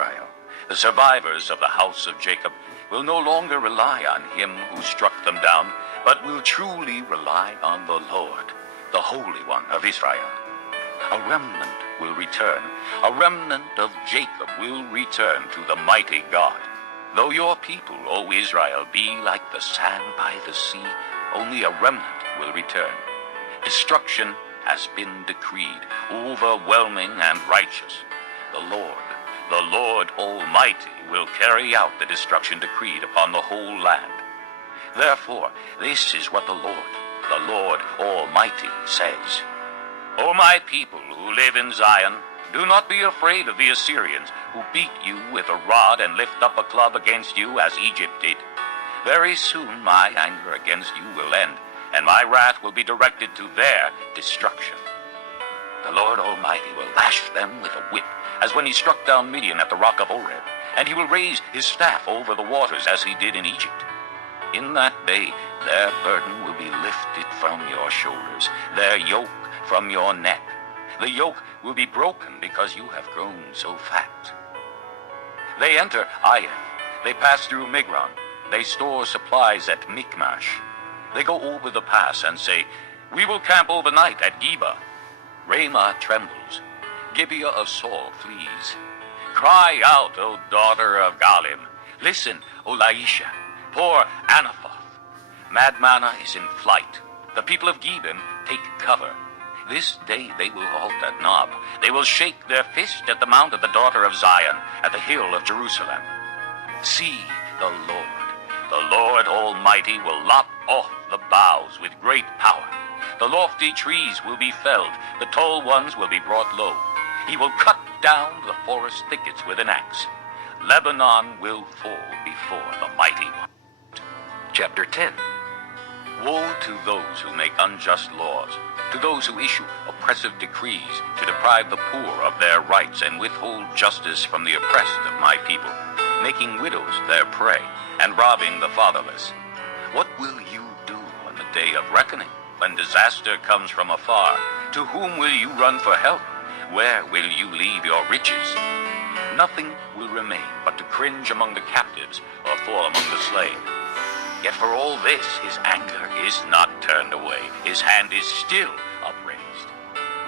Israel. The survivors of the house of Jacob will no longer rely on him who struck them down, but will truly rely on the Lord, the Holy One of Israel. A remnant will return. A remnant of Jacob will return to the mighty God. Though your people, O Israel, be like the sand by the sea, only a remnant will return. Destruction has been decreed, overwhelming and righteous. The Lord Almighty, will carry out the destruction decreed upon the whole land. Therefore, this is what the Lord Almighty says. O my people who live in Zion, do not be afraid of the Assyrians, who beat you with a rod and lift up a club against you as Egypt did. Very soon my anger against you will end, and my wrath will be directed to their destruction. The Lord Almighty will lash them with a whip, as when he struck down Midian at the rock of Oreb, and he will raise his staff over the waters as he did in Egypt. In that day their burden will be lifted from your shoulders, their yoke from your neck. The yoke will be broken because you have grown so fat. They enter Ayin, they pass through Migron, they store supplies at Michmash. They go over the pass and say, we will camp overnight at Geba. Ramah trembles, Gibeah of Saul flees. Cry out, O daughter of Galim. Listen, O Laisha, poor Anathoth. Madmanah is in flight. The people of Gebim take cover. This day they will halt at Nob. They will shake their fist at the mount of the daughter of Zion, at the hill of Jerusalem. See, the Lord Almighty will lop off the boughs with great power. The lofty trees will be felled, the tall ones will be brought low. He will cut down the forest thickets with an axe. Lebanon will fall before the mighty one. Chapter 10. Woe to those who make unjust laws, to those who issue oppressive decrees to deprive the poor of their rights and withhold justice from the oppressed of my people, making widows their prey and robbing the fatherless. What will you do on the day of reckoning, when disaster comes from afar? To whom will you run for help? Where will you leave your riches? Nothing will remain but to cringe among the captives or fall among the slain. Yet for all this his anger is not turned away, his hand is still upraised.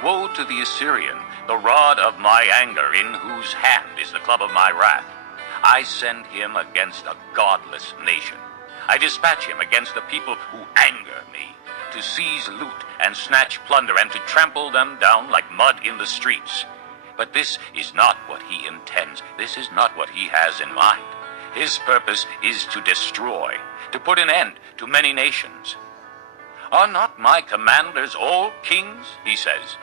Woe to the Assyrian, the rod of my anger, in whose hand is the club of my wrath. I send him against a godless nation. I dispatch him against the people who anger me, to seize loot and snatch plunder and to trample them down like mud in the streets. But this is not what he intends. This is not what he has in mind. His purpose is to destroy, to put an end to many nations. Are not my commanders all kings, he says?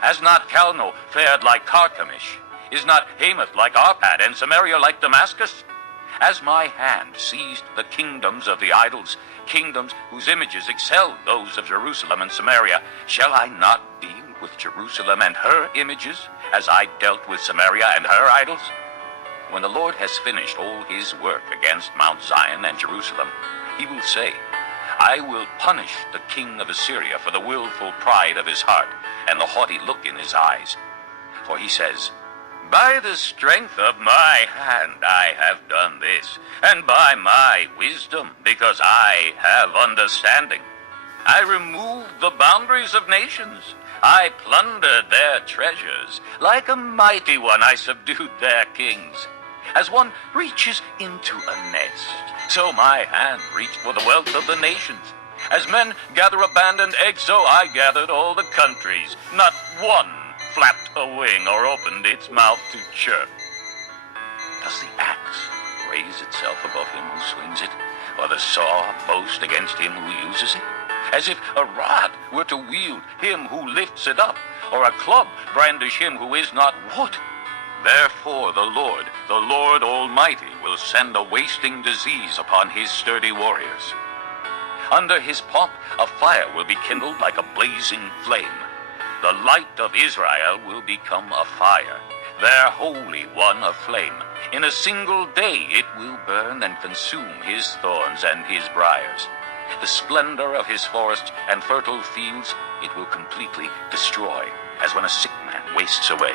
Has not Calno fared like Carchemish? Is not Hamath like Arpad, and Samaria like Damascus? As my hand seized the kingdoms of the idols, kingdoms whose images excelled those of Jerusalem and Samaria, shall I not deal with Jerusalem and her images, as I dealt with Samaria and her idols? When the Lord has finished all his work against Mount Zion and Jerusalem, he will say, I will punish the king of Assyria for the willful pride of his heart and the haughty look in his eyes. For he says, by the strength of my hand I have done this, and by my wisdom, because I have understanding. I removed the boundaries of nations. I plundered their treasures. Like a mighty one I subdued their kings. As one reaches into a nest, so my hand reached for the wealth of the nations. As men gather abandoned eggs, so I gathered all the countries. Not one flapped a wing or opened its mouth to chirp. Does the axe raise itself above him who swings it, or the saw boast against him who uses it? As if a rod were to wield him who lifts it up, or a club brandish him who is not wood. Therefore the Lord Almighty, will send a wasting disease upon his sturdy warriors. Under his pomp a fire will be kindled like a blazing flame. The light of Israel will become a fire, their Holy One a flame. In a single day it will burn and consume his thorns and his briars. The splendor of his forests and fertile fields it will completely destroy, as when a sick man wastes away.